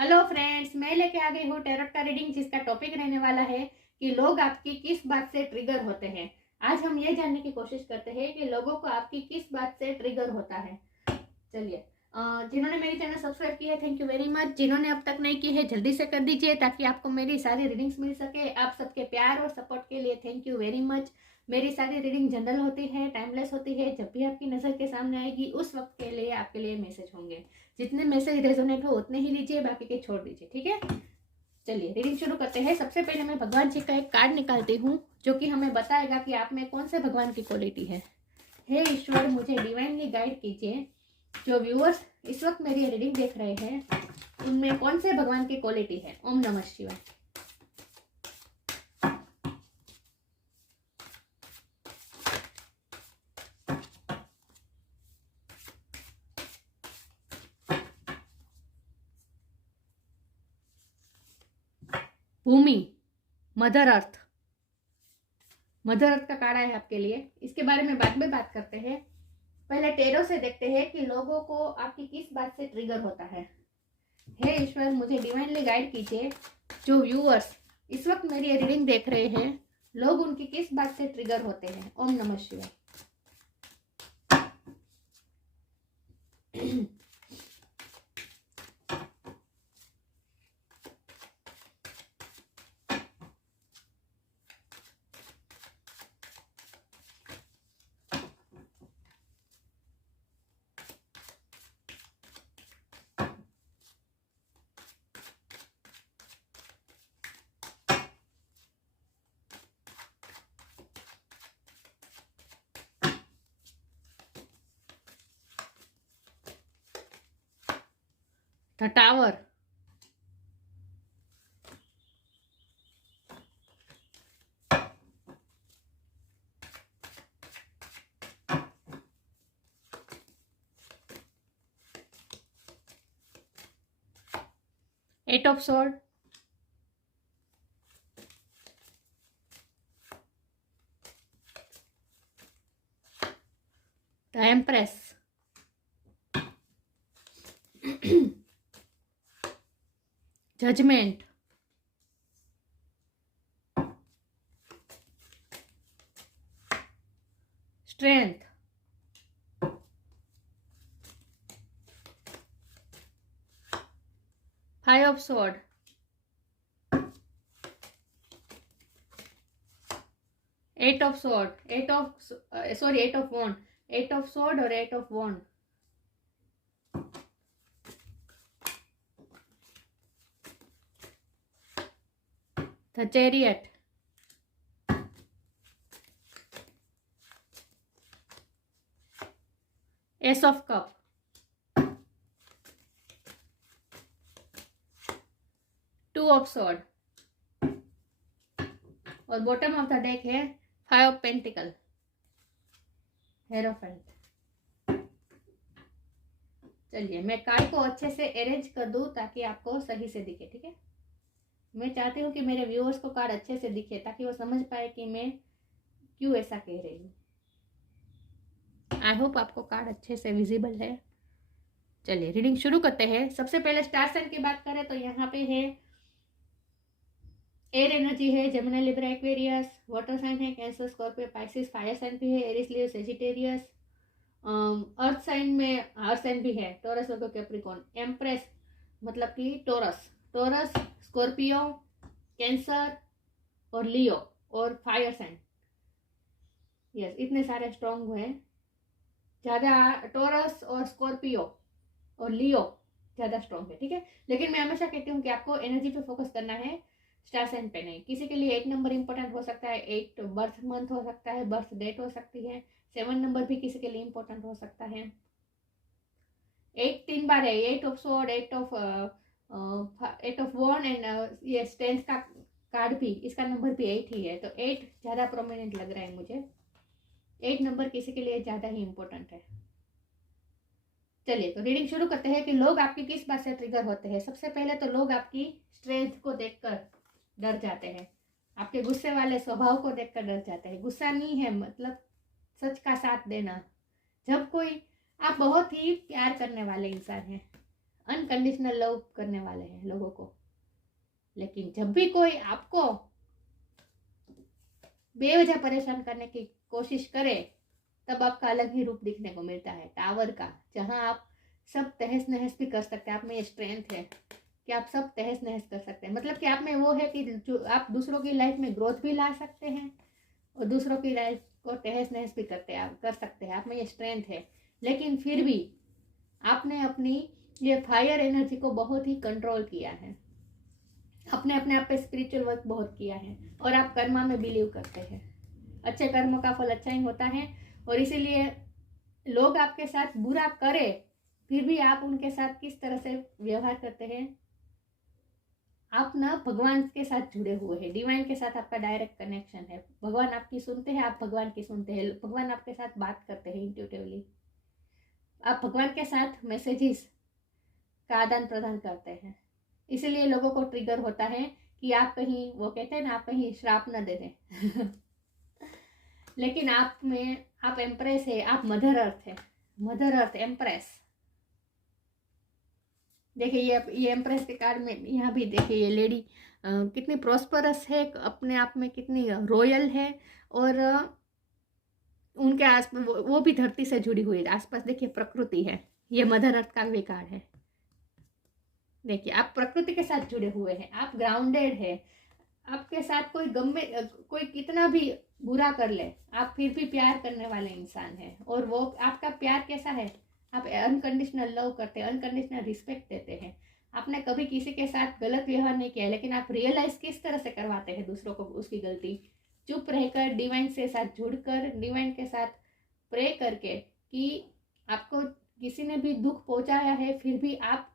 Hello friends, मैं लेके आ गई हूँ टैरोट का रीडिंग, जिसका टॉपिक रहने वाला है कि लोग आपकी किस बात से ट्रिगर होते हैं। आज हम ये जानने की कोशिश करते हैं कि लोगों को आपकी किस बात से ट्रिगर होता है। चलिए, जिन्होंने मेरी चैनल सब्सक्राइब की है थैंक यू वेरी मच। जिन्होंने अब तक नहीं की है जल्दी से कर दीजिए ताकि आपको मेरी सारी रीडिंग्स मिल सके। आप सबके प्यार और सपोर्ट के लिए थैंक यू वेरी मच। मेरी सारी रीडिंग जनरल होती है, टाइमलेस होती है। जब भी आपकी नज़र के सामने आएगी उस वक्त के लिए आपके लिए मैसेज होंगे। जितने मैसेज रेजोनेट हो उतने ही लीजिए, बाकी के छोड़ दीजिए, ठीक है। चलिए रीडिंग शुरू करते हैं। सबसे पहले मैं भगवान जी का एक कार्ड निकालती हूँ जो कि हमें बताएगा कि आप में कौन से भगवान की क्वालिटी है। हे ईश्वर, मुझे डिवाइनली गाइड कीजिए। जो व्यूअर्स इस वक्त मेरी रीडिंग देख रहे हैं उनमें कौन से भगवान की क्वालिटी है। ओम नमः शिवाय। भूमि, मदर अर्थ। मदर अर्थ का कार्ड है आपके लिए। इसके बारे में बाद में बात करते हैं। पहले टेरो से देखते हैं कि लोगों को आपकी किस बात से ट्रिगर होता है। हे ईश्वर, मुझे डिवाइनली गाइड कीजिए। जो व्यूअर्स इस वक्त मेरी रीडिंग देख रहे हैं, लोग उनकी किस बात से ट्रिगर होते हैं। ओम नमः शिवाय। The Tower, Eight of Swords, The Empress, Judgment, Strength, Five of Swords, Eight of Swords, Eight of Wand, Eight of Swords और Eight of Wand, The Chariot, Ace of Cup, Two of Swords और bottom of the deck है five of pentacle, hierophant. चलिए मैं card को अच्छे से arrange कर दूं ताकि आपको सही से दिखे, ठीक है। मैं चाहती हूँ कि मेरे व्यूअर्स को कार्ड अच्छे से दिखे ताकि वो समझ पाए कि मैं क्यों ऐसा कह रही हूँ। आई होप आपको कार्ड अच्छे से विजिबल है। चलिए रीडिंग शुरू करते हैं। सबसे पहले स्टार साइन की बात करें तो यहाँ पे है एयर एनर्जी है, Gemini, Libra, Aquarius. Water sign है Cancer, Scorpio, Pisces. Fire sign भी है Aries, Leo, Sagittarius. Earth sign में अर्थ साइन भी है टॉरस, वर्गो, कैप्रिकॉर्न। एम्प्रेस मतलब कि टॉरस, स्कॉर्पियो, कैंसर और लियो और फायर साइन। यस, इतने सारे स्ट्रॉन्ग हुए। ज़्यादा टॉरस और स्कॉर्पियो और लियो ज़्यादा स्ट्रॉन्ग है, ठीक है। लेकिन मैं हमेशा कहती हूँ कि आपको एनर्जी पे फोकस करना है, स्टार साइन पे नहीं। किसी के लिए 8 नंबर इंपॉर्टेंट हो सकता है, 8 बर्थ मंथ हो सकता है, बर्थ डेट हो सकती है। 7 नंबर भी किसी के लिए इंपॉर्टेंट हो सकता है। 8 3 बार है, 8 of sword, 8 of wand and ये स्ट्रेंथ का कार्ड भी, इसका नंबर भी 8 ही है, तो 8 ज़्यादा प्रोमिनेंट लग रहा है मुझे। 8 नंबर किसी के लिए ज़्यादा ही इंपॉर्टेंट है। चलिए तो रीडिंग शुरू करते हैं कि लोग आपकी किस बात से ट्रिगर होते हैं। सबसे पहले तो लोग आपकी स्ट्रेंथ को देखकर डर जाते हैं, आपके गुस्से वाले स्वभाव को देखकर डर जाते हैं। गुस्सा नहीं है, मतलब सच का साथ देना। जब कोई, आप बहुत ही प्यार करने वाले इंसान हैं, अनकंडीशनल लव करने वाले हैं लोगों को। लेकिन जब भी कोई आपको बेवजह परेशान करने की कोशिश करे तब आपका अलग ही रूप दिखने को मिलता है, टावर का, जहां आप सब तहस नहस भी कर सकते हैं। आप में ये स्ट्रेंथ है कि आप सब तहस नहस कर सकते हैं। मतलब कि आप में वो है कि जो आप दूसरों की लाइफ में ग्रोथ भी ला सकते हैं और दूसरों की लाइफ को तहस नहस भी कर सकते हैं। आप में ये स्ट्रेंथ है। लेकिन फिर भी आपने अपनी ये फायर एनर्जी को बहुत ही कंट्रोल किया है। आपने अपने आप पे स्पिरिचुअल वर्क बहुत किया है और आप कर्मा में बिलीव करते हैं। अच्छे कर्मों का फल अच्छा ही होता है और इसीलिए लोग आपके साथ बुरा करे फिर भी आप उनके साथ किस तरह से व्यवहार करते हैं। आप ना भगवान के साथ जुड़े हुए हैं, डिवाइन के साथ आपका डायरेक्ट कनेक्शन है। भगवान आपकी सुनते हैं, आप भगवान की सुनते हैं। भगवान आपके साथ बात करते हैं इंट्यूटिवली। आप भगवान के साथ मैसेजेस का आदान प्रदान करते हैं। इसीलिए लोगों को ट्रिगर होता है कि आप कहीं, वो कहते हैं ना, आप कहीं श्राप न दे दें। लेकिन आप एम्प्रेस है, आप मदर अर्थ है, मदर अर्थ एम्प्रेस। देखिए ये एम्प्रेस के कार्ड में यहाँ भी देखिए ये लेडी कितनी प्रॉस्परस है, अपने आप में कितनी रॉयल है और उनके आसपास वो भी धरती से जुड़ी हुई है। आसपास देखिए प्रकृति है, ये मदर अर्थ का भी कार्ड है। देखिए आप प्रकृति के साथ जुड़े हुए हैं, आप ग्राउंडेड है। आपके साथ कोई कितना भी बुरा कर ले, आप फिर भी प्यार करने वाले इंसान हैं। और वो आपका प्यार कैसा है, आप अनकंडीशनल लव करते हैं, अनकंडीशनल रिस्पेक्ट देते हैं। आपने कभी किसी के साथ गलत व्यवहार नहीं किया, लेकिन आप रियलाइज किस तरह से करवाते हैं दूसरों को उसकी गलती, चुप रहकर, डिवाइन से साथ जुड़कर, डिवाइन के साथ प्रे करके कि आपको किसी ने भी दुख पहुंचाया है फिर भी आप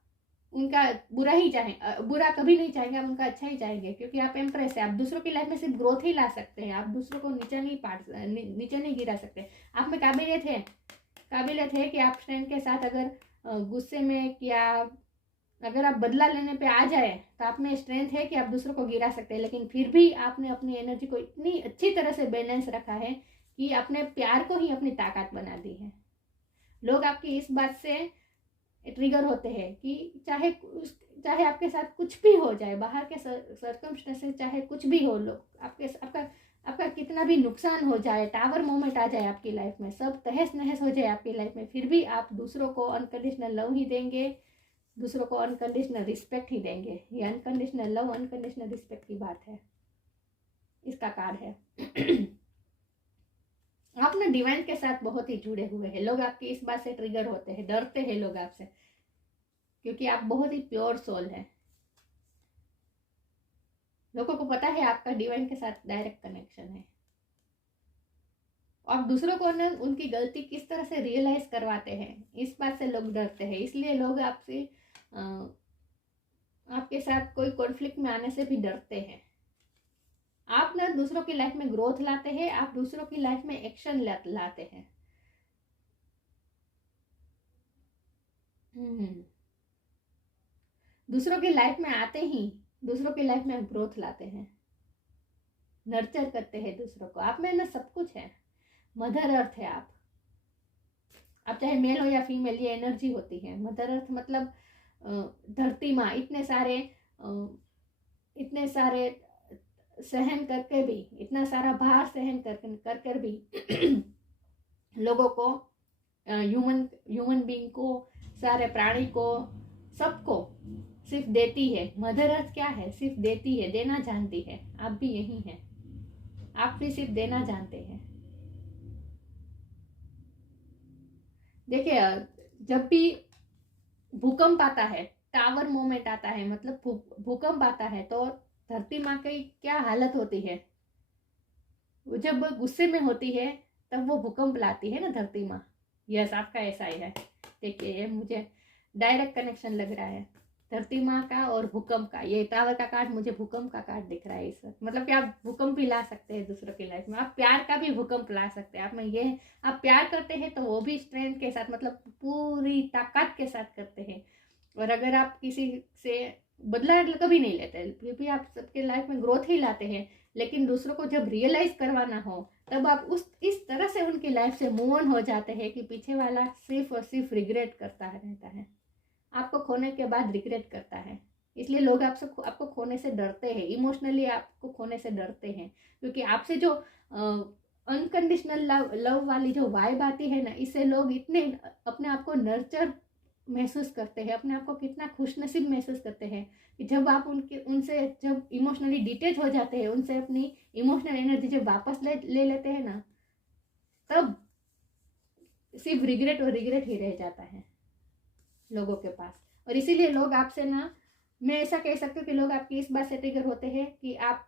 उनका बुरा ही चाहेंगे, बुरा कभी नहीं चाहेंगे, आप उनका अच्छा ही चाहेंगे, क्योंकि आप एम्प्रेस है। आप दूसरों की लाइफ में सिर्फ ग्रोथ ही ला सकते हैं, आप दूसरों को नीचे नहीं गिरा सकते। आप में काबिलियत है कि आप फ्रेंड के साथ अगर गुस्से में या अगर आप बदला लेने पे आ जाए तो आप में स्ट्रेंथ है कि आप दूसरों को गिरा सकते हैं। लेकिन फिर भी आपने अपनी एनर्जी को इतनी अच्छी तरह से बैलेंस रखा है कि आपने प्यार को ही अपनी ताकत बना दी है। लोग आपकी इस बात से ट्रिगर होते हैं कि चाहे आपके साथ कुछ भी हो जाए, बाहर के सर्कमस्टेंसेस चाहे कुछ भी हो, लोग आपका कितना भी नुकसान हो जाए, टावर मोमेंट आ जाए आपकी लाइफ में, सब तहस नहस हो जाए आपकी लाइफ में, फिर भी आप दूसरों को अनकंडीशनल लव ही देंगे, दूसरों को अनकंडीशनल रिस्पेक्ट ही देंगे। ये अनकंडीशनल लव, अनकंडीशनल रिस्पेक्ट की बात है, इसका कार्ड है। आप ना डिवाइन के साथ बहुत ही जुड़े हुए हैं। लोग आपकी इस बात से ट्रिगर होते हैं, डरते हैं लोग आपसे, क्योंकि आप बहुत ही प्योर सोल है। लोगों को पता है आपका डिवाइन के साथ डायरेक्ट कनेक्शन है। आप दूसरों को ना उनकी गलती किस तरह से रियलाइज करवाते हैं, इस बात से लोग डरते हैं। इसलिए लोग आपके साथ कोई कॉन्फ्लिक्ट में आने से भी डरते हैं। आप ना दूसरों की लाइफ में ग्रोथ लाते हैं, आप दूसरों की लाइफ में एक्शन लाते हैं। दूसरों की लाइफ में आते ही दूसरों की लाइफ में ग्रोथ लाते हैं, नर्चर करते हैं दूसरों को। आप में ना सब कुछ है, मदर अर्थ है आप चाहे मेल हो या फीमेल, ये एनर्जी होती है। मदर अर्थ मतलब धरती माँ। इतने सारे सहन करके भी, इतना सारा भार सहन कर भी लोगों को, ह्यूमन बीइंग को, सारे प्राणी को, सबको सिर्फ देती है। मदर अर्थ क्या है, सिर्फ देती है, देना जानती है। आप भी यही हैं, आप भी सिर्फ देना जानते हैं। देखिए जब भी भूकंप आता है, टावर मोमेंट आता है, मतलब भूकंप आता है, तो धरती माँ की क्या हालत होती है। वो जब गुस्से में होती है तब वो भूकंप लाती है ना धरती माँ। यस, आपका ऐसा ही है। देखिए ये मुझे डायरेक्ट कनेक्शन लग रहा है धरती माँ का और भूकंप का। ये टावर का कार्ड मुझे भूकंप का कार्ड दिख रहा है इस वक्त। मतलब कि आप भूकंप भी ला सकते हैं दूसरों की लाइफ में, आप प्यार का भी भूकंप ला सकते हैं। आप में ये, आप प्यार करते हैं तो वो भी स्ट्रेंथ के साथ, मतलब पूरी ताकत के साथ करते हैं। और अगर आप किसी से बदला कभी नहीं लेते, फिर भी आप सबके लाइफ में ग्रोथ ही लाते हैं। लेकिन दूसरों को जब रियलाइज करवाना हो तब आप इस तरह से उनकी लाइफ से मूव ऑन हो जाते हैं कि पीछे वाला सिर्फ और सिर्फ रिग्रेट करता रहता है। आपको खोने के बाद रिग्रेट करता है। इसलिए लोग आपको खोने से डरते हैं, इमोशनली आपको खोने से डरते हैं, क्योंकि आपसे जो अनकंडीशनल लव वाली जो वाइब आती है ना, इससे लोग इतने अपने आप को नर्चर महसूस करते हैं, अपने आप को कितना खुशनसीब महसूस करते हैं कि जब आप उनसे जब इमोशनली डिटेच हो जाते हैं, उनसे अपनी इमोशनल एनर्जी जब वापस ले लेते हैं ना, तब सिर्फ रिग्रेट और रिग्रेट ही रह जाता है लोगों के पास। और इसीलिए लोग आपसे ना, मैं ऐसा कह सकती हूँ कि लोग आपकी इस बात से ट्रिगर होते हैं कि आप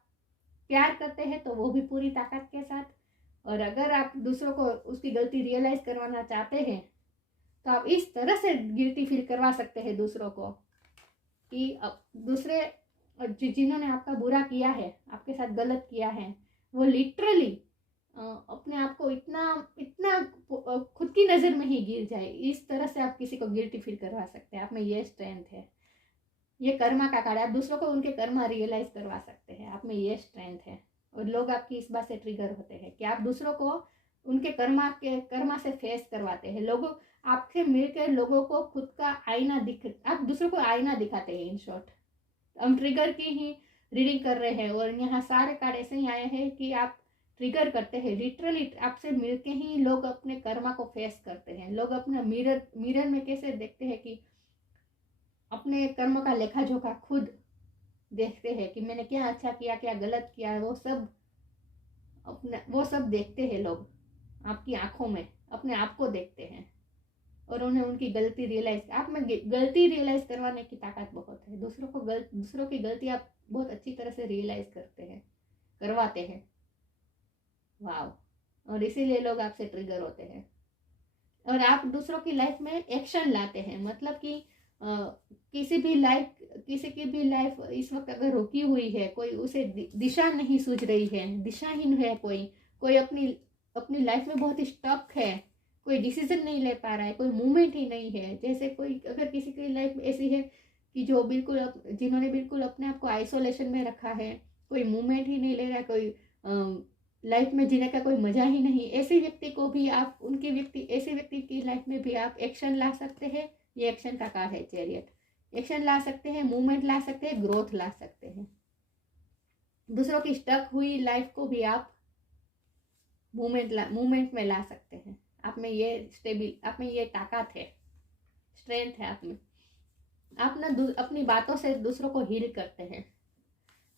प्यार करते हैं तो वो भी पूरी ताकत के साथ, और अगर आप दूसरों को उसकी गलती रियलाइज करवाना चाहते हैं तो आप इस तरह से गिल्टी फील करवा सकते हैं दूसरों को कि दूसरे जिन्होंने आपका बुरा किया है, आपके साथ गलत किया है, वो लिटरली अपने आप को इतना इतना खुद की नज़र में ही गिर जाए, इस तरह से आप किसी को गिल्टी फील करवा सकते हैं। आप में ये स्ट्रेंथ है, ये कर्मा का कार्ड है। आप दूसरों को उनके कर्मा रियलाइज करवा सकते हैं, आप में ये स्ट्रेंथ है। और लोग आपकी इस बात से ट्रिगर होते हैं कि आप दूसरों को उनके कर्मा से फेस करवाते हैं। लोगों आपसे मिलकर लोगों को खुद का आईना आप दूसरों को आईना दिखाते हैं। इन शॉर्ट, हम ट्रिगर की ही रीडिंग कर रहे हैं और यहाँ सारे कार्ड ऐसे ही आए हैं कि आप ट्रिगर करते हैं। लिटरली आपसे मिलके ही लोग अपने कर्मा को फेस करते हैं। लोग अपना मिरर में कैसे देखते हैं कि अपने कर्म का लेखा जोखा खुद देखते हैं कि मैंने क्या अच्छा किया, क्या गलत किया, वो सब देखते हैं। लोग आपकी आंखों में अपने आप को देखते हैं और उन्हें उनकी गलती रियलाइज, आप में गलती रियलाइज करवाने की ताकत बहुत है। दूसरों की गलती आप बहुत अच्छी तरह से रियलाइज करवाते हैं। वाव। और इसीलिए लोग आपसे ट्रिगर होते हैं और आप दूसरों की लाइफ में एक्शन लाते हैं। मतलब कि किसी की भी लाइफ इस वक्त अगर रुकी हुई है, कोई उसे दिशा नहीं सूझ रही है, दिशाहीन है, कोई अपनी लाइफ में बहुत स्टक है, कोई डिसीजन नहीं ले पा रहा है, कोई मूवमेंट ही नहीं है। जैसे कोई अगर किसी की लाइफ ऐसी है कि जिन्होंने बिल्कुल अपने आप को आइसोलेशन में रखा है, कोई मूवमेंट ही नहीं ले रहा, कोई लाइफ में जीने का कोई मजा ही नहीं, ऐसे व्यक्ति को भी आप ऐसे व्यक्ति की लाइफ में भी आप एक्शन ला सकते हैं। ये एक्शन का कार्ड है चैरियट। एक्शन ला सकते हैं, मूवमेंट ला सकते हैं, ग्रोथ ला सकते हैं। दूसरों की स्टक हुई लाइफ को भी आप मूवमेंट में ला सकते हैं। आप में ये ताकत है, स्ट्रेंथ है आप में। आप ना अपनी बातों से दूसरों को हील करते हैं।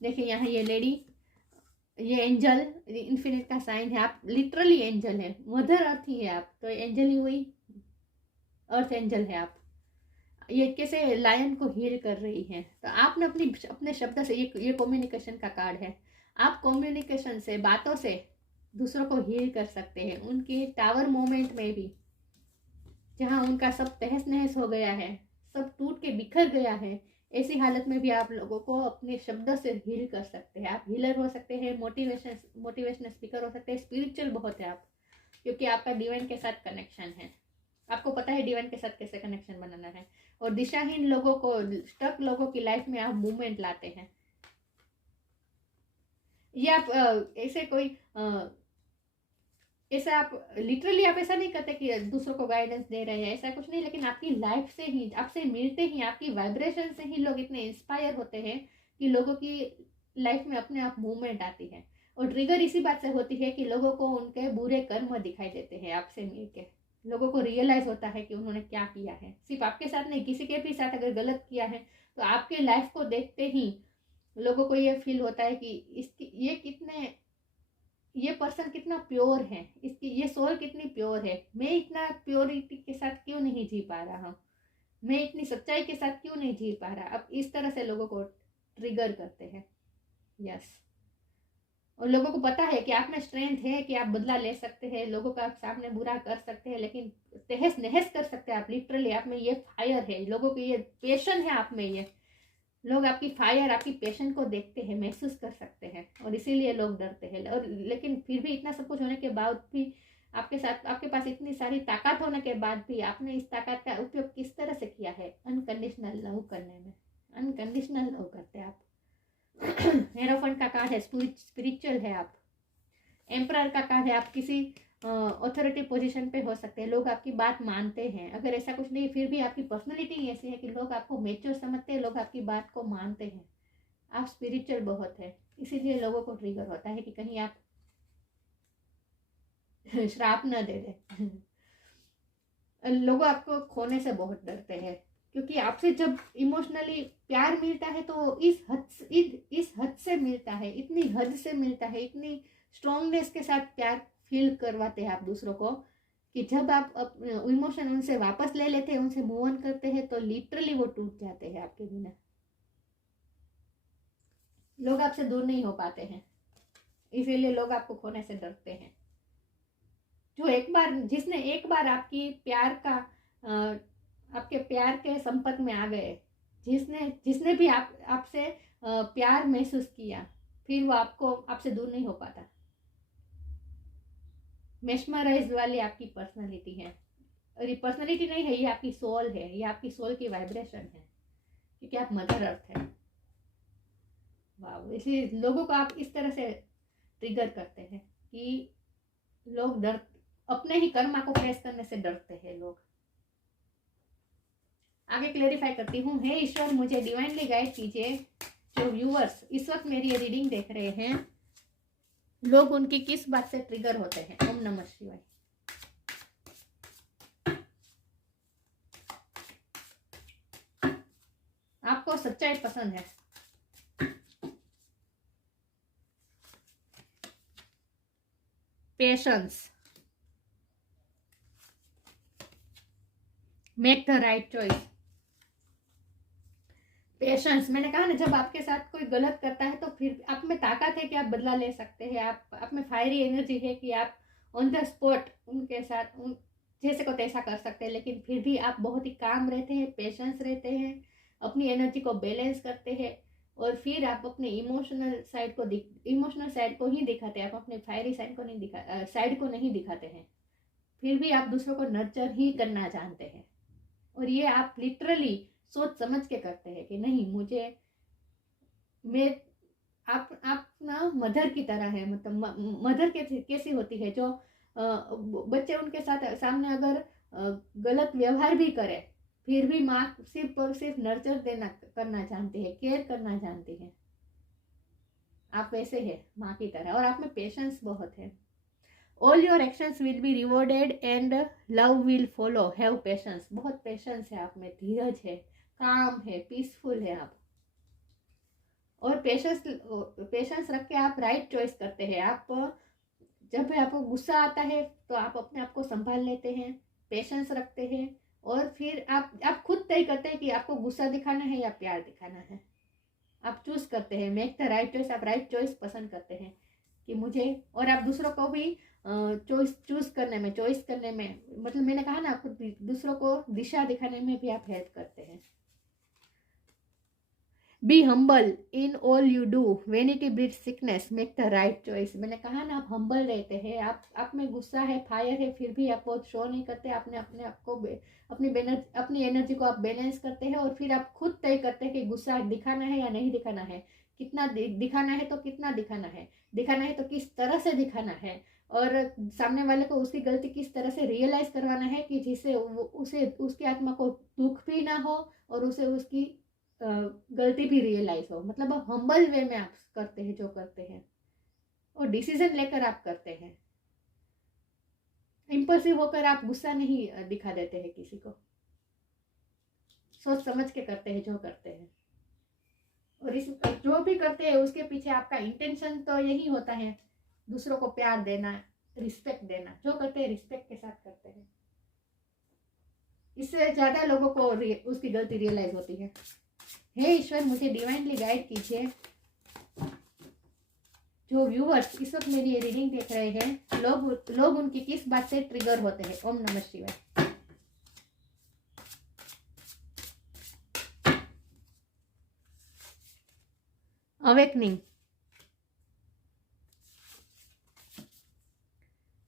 देखिए यहाँ ये लेडी, ये एंजल, इन्फिनिट का साइन है। आप लिटरली एंजल है, मदर अर्थ ही है आप, तो एंजल ही हुई, अर्थ एंजल है आप। ये कैसे लायन को हील कर रही है। तो आपने अपने शब्द से, ये कम्युनिकेशन का कार्ड है। आप कम्युनिकेशन से, बातों से दूसरों को हील कर सकते हैं। उनके टावर मोमेंट में भी, जहां उनका सब तहस नहस हो गया है, सब टूट के बिखर गया है, ऐसी हालत में भी आप लोगों को अपने शब्दों से हील कर सकते हैं। आप हीलर हो सकते हैं, मोटिवेशनल स्पीकर हो सकते हैं, स्पिरिचुअल बहुत है आप, क्योंकि आपका डिवाइन के साथ कनेक्शन है। आपको पता है डिवाइन के साथ कैसे कनेक्शन बनाना है। और दिशाहीन लोगों को, स्टक लोगों की लाइफ में आप मूवमेंट लाते हैं। ये आप ऐसे कोई ऐसा आप लिटरली आप ऐसा नहीं करते कि दूसरों को गाइडेंस दे रहे हैं, ऐसा कुछ नहीं, लेकिन आपकी लाइफ से ही, आपसे मिलते ही, आपकी वाइब्रेशन से ही लोग इतने इंस्पायर होते हैं कि लोगों की लाइफ में अपने आप मूवमेंट आती है। और ट्रिगर इसी बात से होती है कि लोगों को उनके बुरे कर्म दिखाई देते हैं आपसे मिलके। लोगों को रियलाइज होता है कि उन्होंने क्या किया है। सिर्फ आपके साथ नहीं, किसी के भी साथ अगर गलत किया है तो आपके लाइफ को देखते ही लोगों को ये फील होता है कि ये पर्सन कितना प्योर है, ये सोल कितनी प्योर है, मैं इतना प्योरिटी के साथ क्यों नहीं जी पा रहा हूँ, मैं इतनी सच्चाई के साथ क्यों नहीं जी पा रहा। अब इस तरह से लोगों को ट्रिगर करते हैं। यस। और लोगों को पता है कि आप में स्ट्रेंथ है कि आप बदला ले सकते हैं, लोगों का आप सामने बुरा कर सकते हैं, लेकिन तहस नहस कर सकते हैं आप। लिटरली आप में ये फायर है, लोगों को ये पैशन है आप में। ये लोग आपकी फायर, आपकी पैशन को देखते हैं, महसूस कर सकते हैं, और इसीलिए लोग डरते हैं। और लेकिन फिर भी इतना सब कुछ होने के बाद भी आपके पास इतनी सारी ताकत होने के बाद भी आपने इस ताकत का उपयोग किस तरह से किया है? अनकंडीशनल लव करने में। अनकंडीशनल लव करते हैं आप। हेरोफेंट का कार्ड है, स्पिरिचुअल है आप। एम्परर का कार्ड है, आप किसी ऑथोरिटी पोजीशन पे हो सकते हैं, लोग आपकी बात मानते हैं। अगर ऐसा कुछ नहीं फिर भी आपकी पर्सनैलिटी ऐसी है कि लोग आपको मेच्योर समझते हैं, लोग आपकी बात को मानते हैं, आप स्पिरिचुअल बहुत है, इसीलिए लोगों को ट्रिगर होता है कि कहीं आप श्राप न दे दे। लोग आपको खोने से बहुत डरते हैं, क्योंकि आपसे जब इमोशनली प्यार मिलता है तो इस हद से मिलता है, इतनी हद से मिलता है, इतनी स्ट्रॉन्गनेस के साथ प्यार फील करवाते हैं आप दूसरों को, कि जब आप इमोशन उनसे वापस ले लेते हैं, उनसे मूव ऑन करते हैं, तो लिटरली वो टूट जाते हैं आपके बिना। लोग आपसे दूर नहीं हो पाते हैं, इसीलिए लोग आपको खोने से डरते हैं। जिसने एक बार आपके प्यार के संपर्क में आ गए, जिसने भी आपसे प्यार महसूस किया, फिर वो आपसे दूर नहीं हो पाता। मेस्मराइज वाली आपकी पर्सनालिटी है, और ये पर्सनालिटी नहीं है, ये आपकी सोल है, ये आपकी सोल की वाइब्रेशन है, क्योंकि आप मदर अर्थ है। वाह, इसलिए लोगों को आप इस तरह से ट्रिगर करते हैं कि लोग अपने ही कर्मा को फेस करने से डरते हैं लोग। आगे क्लेरिफाई करती हूँ। हे ईश्वर, मुझे डिवाइनली गाइड कीजिए, जो व्यूअर्स इस वक्त मेरी रीडिंग देख रहे हैं, लोग उनकी किस बात से ट्रिगर होते हैं। ओम नमः शिवाय। आपको सच्चाई पसंद है, patience, make the right choice. Patience, मैंने कहा ना, जब आपके साथ कोई गलत करता है तो फिर आप में ताकत है कि आप बदला ले सकते हैं, आप में फायरी एनर्जी है कि आप ऑन द स्पॉट उनके साथ जैसे को तैसा कर सकते हैं, लेकिन फिर भी आप बहुत ही काम रहते हैं, पेशेंस रहते हैं, अपनी एनर्जी को बैलेंस करते हैं, और फिर आप अपने इमोशनल साइड को ही दिखाते हैं, आप अपने फायरी साइड को नहीं दिखाते हैं, फिर भी आप दूसरों को नर्चर ही करना जानते हैं। और ये आप लिटरली सोच समझ के करते हैं कि नहीं, आप ना मदर की तरह है। मतलब मदर कैसी होती है, जो बच्चे उनके साथ सामने अगर गलत व्यवहार भी करे, फिर भी माँ सिर्फ और सिर्फ नर्चर करना जानती है, केयर करना जानती है। आप वैसे है माँ की तरह, और आप में पेशेंस बहुत है। All your actions will be rewarded and love will follow. Have patience, बहुत पेशेंस है आप में, धीरज है, काम है, पीसफुल है आप, और पेशेंस रख के आप राइट चॉइस करते हैं। आप जब आपको गुस्सा आता है तो आप अपने आप को संभाल लेते हैं, पेशेंस रखते हैं, और फिर आप खुद तय करते हैं कि आपको गुस्सा दिखाना है या प्यार दिखाना है। आप चूज करते हैं, मेक द राइट चॉइस। आप राइट चॉइस पसंद करते हैं कि मुझे, और आप दूसरों को भी चॉइस करने में, मतलब मैंने कहा ना, खुद दूसरों को दिशा दिखाने में भी आप हेल्प करते हैं। Be humble in all you do, vanity breeds sickness, make the right choice. मैंने कहा ना, आप हम्बल रहते हैं, आप में गुस्सा है, फायर है, फिर भी आप बहुत शो नहीं करते, अपने आप को अपनी एनर्जी को आप बैलेंस करते हैं, और फिर आप खुद तय करते हैं कि गुस्सा दिखाना है या नहीं दिखाना है, कितना दिखाना है तो कितना दिखाना है तो किस तरह से दिखाना है, और सामने वाले को उसकी गलती किस तरह से रियलाइज करवाना है कि जिससे उसे उसकी आत्मा को दुख भी ना हो और उसे उसकी गलती भी रियलाइज हो। मतलब हम्बल वे में आप करते हैं जो करते हैं, और डिसीजन लेकर आप करते हैं। इम्पल्सिव होकर आप गुस्सा नहीं दिखा देते हैं किसी को, सोच समझ के करते हैं जो करते हैं, और इस जो भी करते हैं उसके पीछे आपका इंटेंशन तो यही होता है, दूसरों को प्यार देना, रिस्पेक्ट देना। जो करते हैं रिस्पेक्ट के साथ करते हैं, इससे ज्यादा लोगों को उसकी गलती रियलाइज होती है। हे ईश्वर, मुझे डिवाइनली गाइड कीजिए, जो व्यूअर्स इस वक्त मेरी ये रीडिंग देख रहे हैं, लोग उनकी किस बात से ट्रिगर होते हैं। ओम नमः शिवाय। अवेकनिंग,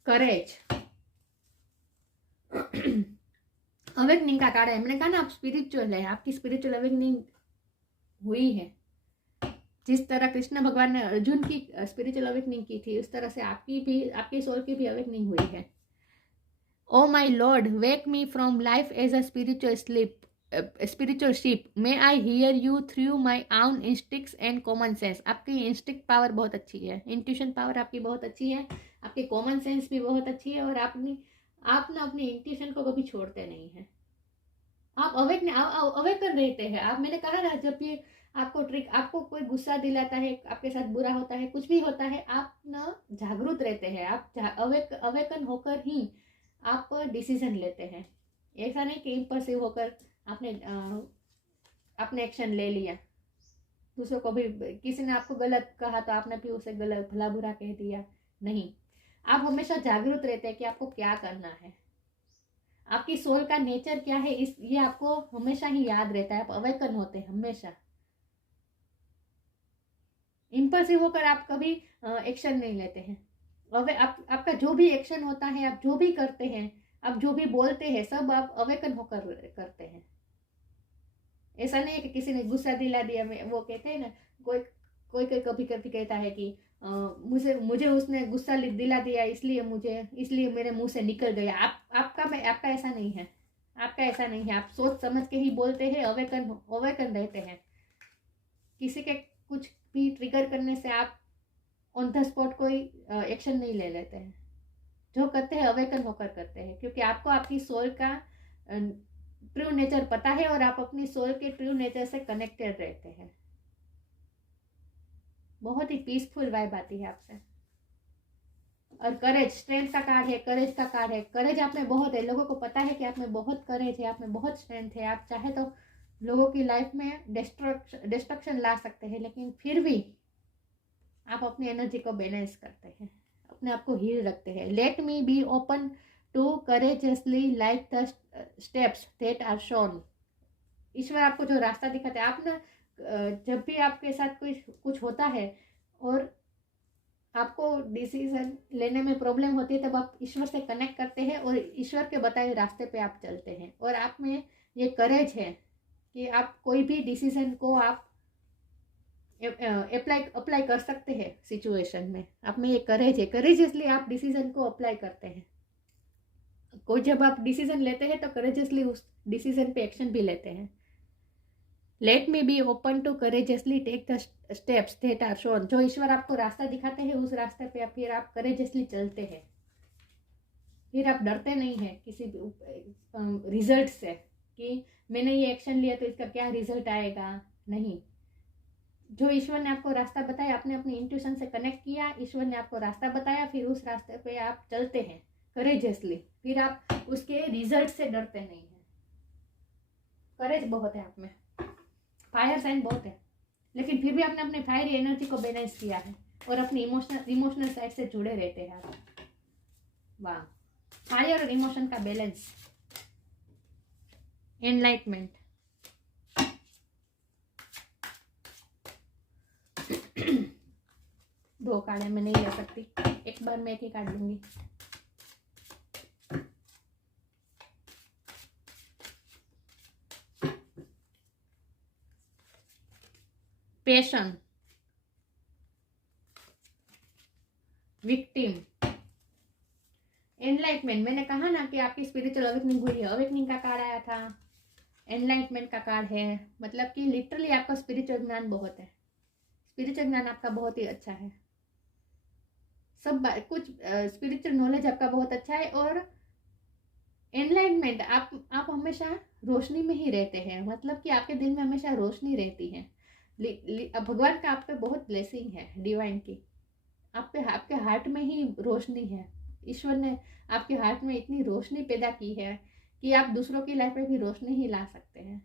करेज। अवेकनिंग का कार्ड है, मैंने कहा ना, आप स्पिरिचुअल है, आपकी स्पिरिचुअल अवेकनिंग हुई है। जिस तरह कृष्ण भगवान ने अर्जुन की स्पिरिचुअल अवेकनिंग की थी, उस तरह से आपकी सोल की भी अवेकनिंग हुई है। O my lord, wake me from life as a spiritual ship, may I hear you through my own instincts and common sense. आपकी इंस्टिक्ट पावर बहुत अच्छी है, इंट्यूशन पावर आपकी बहुत अच्छी है, आपकी कॉमन सेंस भी बहुत अच्छी है, और आप ना अपनी इंट्यूशन को कभी छोड़ते नहीं है। आप अवेकन रहते हैं। आप, मैंने कहा ना, जब भी आपको कोई गुस्सा दिलाता है, आपके साथ बुरा होता है, कुछ भी होता है, आप ना जागरूक रहते हैं। आप अवेकन होकर ही आप डिसीजन लेते हैं। ऐसा नहीं कि इम्पल्सिव होकर आपने एक्शन ले लिया। दूसरों को भी, किसी ने आपको गलत कहा तो आपने भी उसे गलत भला बुरा कह दिया। नहीं, आप हमेशा जागरूक रहते हैं कि आपको क्या करना है, आपकी सोल का नेचर क्या है, ये आपको हमेशा ही याद रहता है। आप अवेकन होते हैं हमेशा। इम्पल्सिव होकर आप कभी एक्शन नहीं लेते हैं। आपका जो भी एक्शन होता है, आप जो भी करते हैं, आप जो भी बोलते हैं, सब आप अवेकन होकर करते हैं। ऐसा नहीं है कि किसी ने गुस्सा दिला दिया। वो कहते हैं ना, कोई कोई कभी कभी कहता है कि मुझे उसने गुस्सा दिला दिया, इसलिए मेरे मुंह से निकल गया। आपका ऐसा नहीं है। आपका ऐसा नहीं है। आप सोच समझ के ही बोलते हैं, अवेकन रहते हैं। किसी के कुछ भी ट्रिगर करने से आप ऑन द स्पॉट कोई एक्शन नहीं ले लेते हैं। जो करते हैं अवेकन होकर करते हैं, क्योंकि आपको आपकी सोल का ट्रू नेचर पता है, और आप अपनी सोल के ट्रू नेचर से कनेक्टेड रहते हैं। बहुत ही पीसफुल वाइब आती है आपसे। और करेज, स्ट्रेंथ का कार्ड है, करेज का कार्ड है। करेज आप में बहुत है, लोगों को पता है कि आप में बहुत करेज है, आप में बहुत स्ट्रेंथ है। आप चाहे तो लोगों की लाइफ में डिस्ट्रक्शन ला सकते हैं, लेकिन फिर भी आप अपनी एनर्जी को बैलेंस करते हैं, अपने आप को हील रखते हैं। Let me be open to courageously like the steps that are shown. ईश्वर आपको जो रास्ता दिखाते हैं, आप ना जब भी आपके साथ कुछ होता है और आपको डिसीजन लेने में प्रॉब्लम होती है, तब आप ईश्वर से कनेक्ट करते हैं और ईश्वर के बताए रास्ते पे आप चलते हैं। और आप में ये करेज है कि आप कोई भी डिसीजन को आप अप्लाई कर सकते हैं सिचुएशन में। आप में ये करेज है, करेज इसलिए आप डिसीजन को अप्लाई करते हैं। कोई जब आप डिसीजन लेते हैं तो करेजियसली उस डिसीजन पे एक्शन भी लेते हैं। Let me be open to courageously take the steps that are shown. जो ईश्वर आपको रास्ता दिखाते हैं, उस रास्ते पे फिर आप करेजियसली चलते हैं। फिर आप डरते नहीं हैं किसी रिजल्ट से कि मैंने ये एक्शन लिया तो इसका क्या रिजल्ट आएगा। नहीं, जो ईश्वर ने आपको रास्ता बताया, आपने अपनी इंट्यूशन से कनेक्ट किया, ईश्वर ने आपको रास्ता बताया, फिर उस रास्ते पे आप चलते हैं करेजियसली। फिर आप उसके रिजल्ट से डरते नहीं हैं। करेज बहुत है आप में, फायर साइन बहुत है, लेकिन फिर भी आपने अपने फायरी एनर्जी को बैलेंस किया है और अपनी इमोशनल साइड से जुड़े रहते हैं आप। वाह, फायर और इमोशन का बैलेंस, एनलाइटमेंट। दो कार्ड मैं नहीं ले सकती, एक बार मैं एक ही कार्ड लूंगी। Passion, victim, enlightenment. मैंने कहा ना कि आपकी स्पिरिचुअल अवेकनिंग हुई है। अवेकनिंग का कार्ड आया था, एनलाइटमेंट का कार्ड है, मतलब कि लिटरली आपका स्पिरिचुअल ज्ञान बहुत है। स्पिरिचुअल ज्ञान आपका बहुत ही अच्छा है। सब कुछ स्पिरिचुअल नॉलेज आपका बहुत अच्छा है। और एनलाइटमेंट, आप हमेशा रोशनी में ही रहते हैं, मतलब कि आपके दिल में हमेशा रोशनी रहती है। भगवान का आप पे बहुत ब्लेसिंग है, डिवाइन की। आपके हार्ट में ही रोशनी है। ईश्वर ने आपके हार्ट में इतनी रोशनी पैदा की है कि आप दूसरों की लाइफ में भी रोशनी ही ला सकते हैं।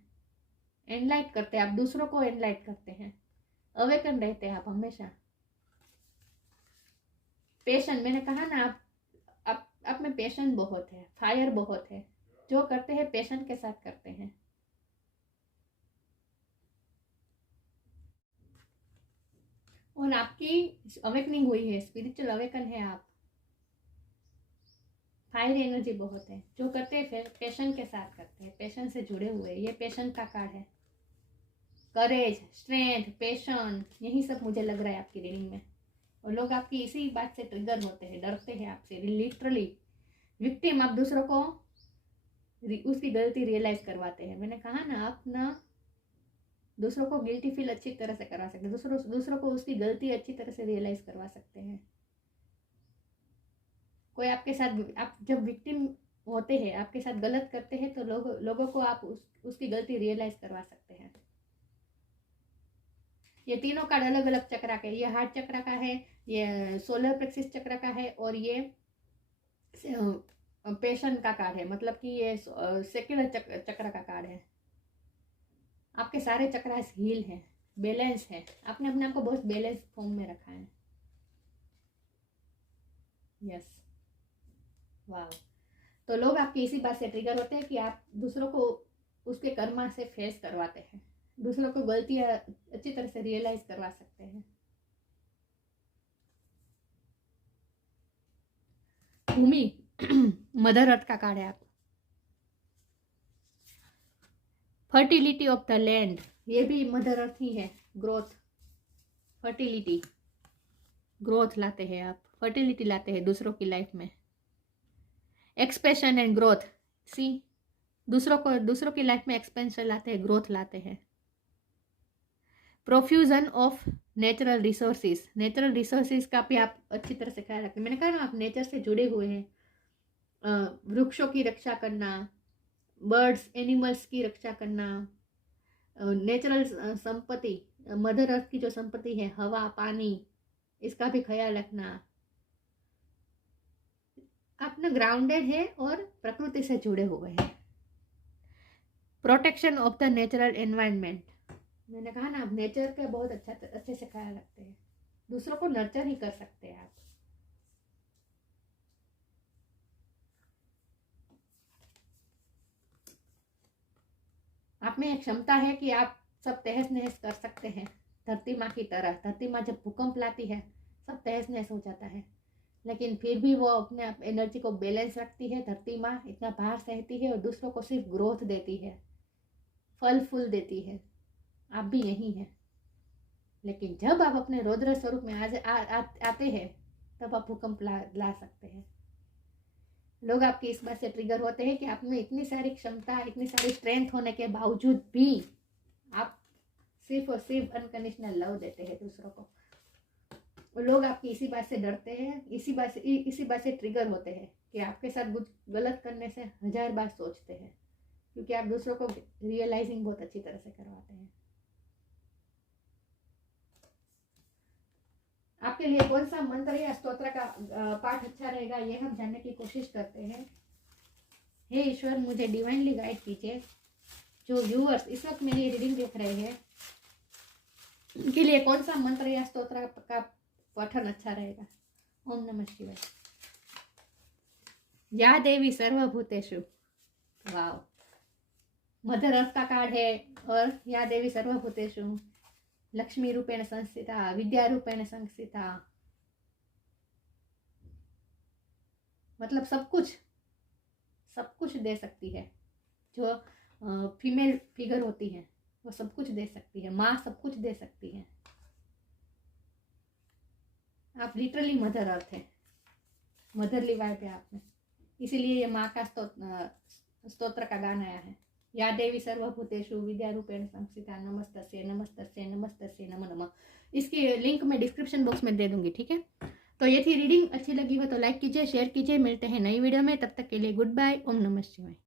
एनलाइट करते हैं आप, दूसरों को एनलाइट करते हैं, अवेकन रहते हैं आप हमेशा। पेशन, मैंने कहा ना, आप में पेशन बहुत है, फायर बहुत है। जो करते हैं पेशन के साथ करते हैं। और आपकी अवेकनिंग हुई है, स्पिरिचुअल अवेकन है आप। फायर एनर्जी बहुत है। जो करते हैं पैशन के साथ करते हैं, पैशन से जुड़े हुए। ये पैशन का कार्ड है। करेज, स्ट्रेंथ, पैशन, यही सब मुझे लग रहा है आपकी रीडिंग में। और लोग आपकी इसी बात से ट्रिगर होते हैं, डरते हैं आपसे, लिटरली। विक्टिम, आप दूसरों को उसकी गलती रियलाइज करवाते हैं। मैंने कहा ना, आप ना दूसरों को गिल्टी फील अच्छी तरह से करवा सकते हैं, दूसरों को उसकी गलती अच्छी तरह से रियलाइज करवा सकते हैं। कोई आपके साथ, आप जब विक्टिम होते हैं, आपके साथ गलत करते हैं, तो लोगों को आप उसकी गलती रियलाइज करवा सकते हैं। ये तीनों कार्ड अलग अलग चक्र का है। ये हार्ट चक्र का है, ये सोलर प्लेक्सिस चक्र का है, और ये पैशन का कार्ड है, मतलब कि ये सेक्युलर चक्र का कार्ड है। आपके सारे चक्र हील हैं, बैलेंस है। आपने अपने आप को बहुत बैलेंस फॉर्म में रखा है। यस, वाह। तो लोग आपकी इसी बात से ट्रिगर होते हैं कि आप दूसरों को उसके कर्मा से फेस करवाते हैं, दूसरों को गलतियां अच्छी तरह से रियलाइज करवा सकते हैं। भूमि, मदर अर्थ का कार्ड है आप। फर्टिलिटी ऑफ द लैंड, ये भी मदर अर्थ ही है। ग्रोथ, फर्टिलिटी, ग्रोथ लाते हैं आप, फर्टिलिटी लाते हैं दूसरों की लाइफ में। एक्सपेंशन एंड ग्रोथ, सी, दूसरों की लाइफ में एक्सपेंशन लाते हैं, ग्रोथ लाते हैं। Profusion of natural resources, natural resources का भी आप अच्छी तरह से ख्याल रखते हैं। मैंने कहा ना, आप नेचर से जुड़े हुए हैं। वृक्षों की रक्षा करना, बर्ड्स, एनिमल्स की रक्षा करना, नेचुरल संपत्ति, मदर अर्थ की जो संपत्ति है, हवा, पानी, इसका भी ख्याल रखना। आप ना ग्राउंडेड है और प्रकृति से जुड़े हुए हैं। Protection of the natural environment, मैंने कहा ना, आप नेचर का बहुत अच्छे से ख्याल रखते हैं, दूसरों को नर्चर ही कर सकते हैं आप। आप में एक क्षमता है कि आप सब तहस नहस कर सकते हैं, धरती माँ की तरह। धरती माँ जब भूकंप लाती है, सब तहस नहस हो जाता है, लेकिन फिर भी वो अपने आप एनर्जी को बैलेंस रखती है। धरती माँ इतना भार सहती है और दूसरों को सिर्फ ग्रोथ देती है, फल फूल देती है। आप भी यही हैं। लेकिन जब आप अपने रौद्र स्वरूप में आते हैं, तब आप भूकंप ला सकते हैं। लोग आपकी इस बात से ट्रिगर होते हैं कि आप में इतनी सारी क्षमता, इतनी सारी स्ट्रेंथ होने के बावजूद भी आप सिर्फ और सिर्फ अनकंडीशनल लव देते हैं दूसरों को। लोग आपकी इसी बात से डरते हैं, इसी बात से ट्रिगर होते हैं कि आपके साथ कुछ गलत करने से 1000 बार सोचते हैं, क्योंकि आप दूसरों को रियलाइजिंग बहुत अच्छी तरह से करवाते हैं। आपके लिए कौन सा मंत्र या स्तोत्र का पाठ अच्छा रहेगा, ये हम जानने की कोशिश करते हैं। हे ईश्वर, मुझे डिवाइनली गाइड कीजिए। जो व्यूअर्स इस वक्त मेरी रीडिंग देख रहे हैं, उनके लिए कौन सा मंत्र या स्तोत्र का पठन अच्छा रहेगा। ओम नमः शिवाय। या देवी सर्वभूतेषु, वाव, मदर अर्थ का कार्ड है। और या देवी सर्वभूतेषु, लक्ष्मी रूपेण संस्थिता, विद्या रूपेण संस्थिता, मतलब सब कुछ दे सकती है। जो फीमेल फिगर होती है वो सब कुछ दे सकती है, माँ सब कुछ दे सकती है। आप लिटरली मदर अर्थ है, मदरली वाइब है आप में, इसीलिए ये माँ का स्तोत्र का गान आया है। या देवी सर्वभूतेषु विद्या रूपेण संस्थिता, नमस्तस्यै नमस्तस्यै नमस्तस्यै नमो नमः। इसकी लिंक मैं डिस्क्रिप्शन बॉक्स में दे दूंगी, ठीक है। तो ये थी रीडिंग। अच्छी लगी हो तो लाइक कीजिए, शेयर कीजिए। मिलते हैं नई वीडियो में, तब तक के लिए गुड बाय। ओम नमः शिवाय।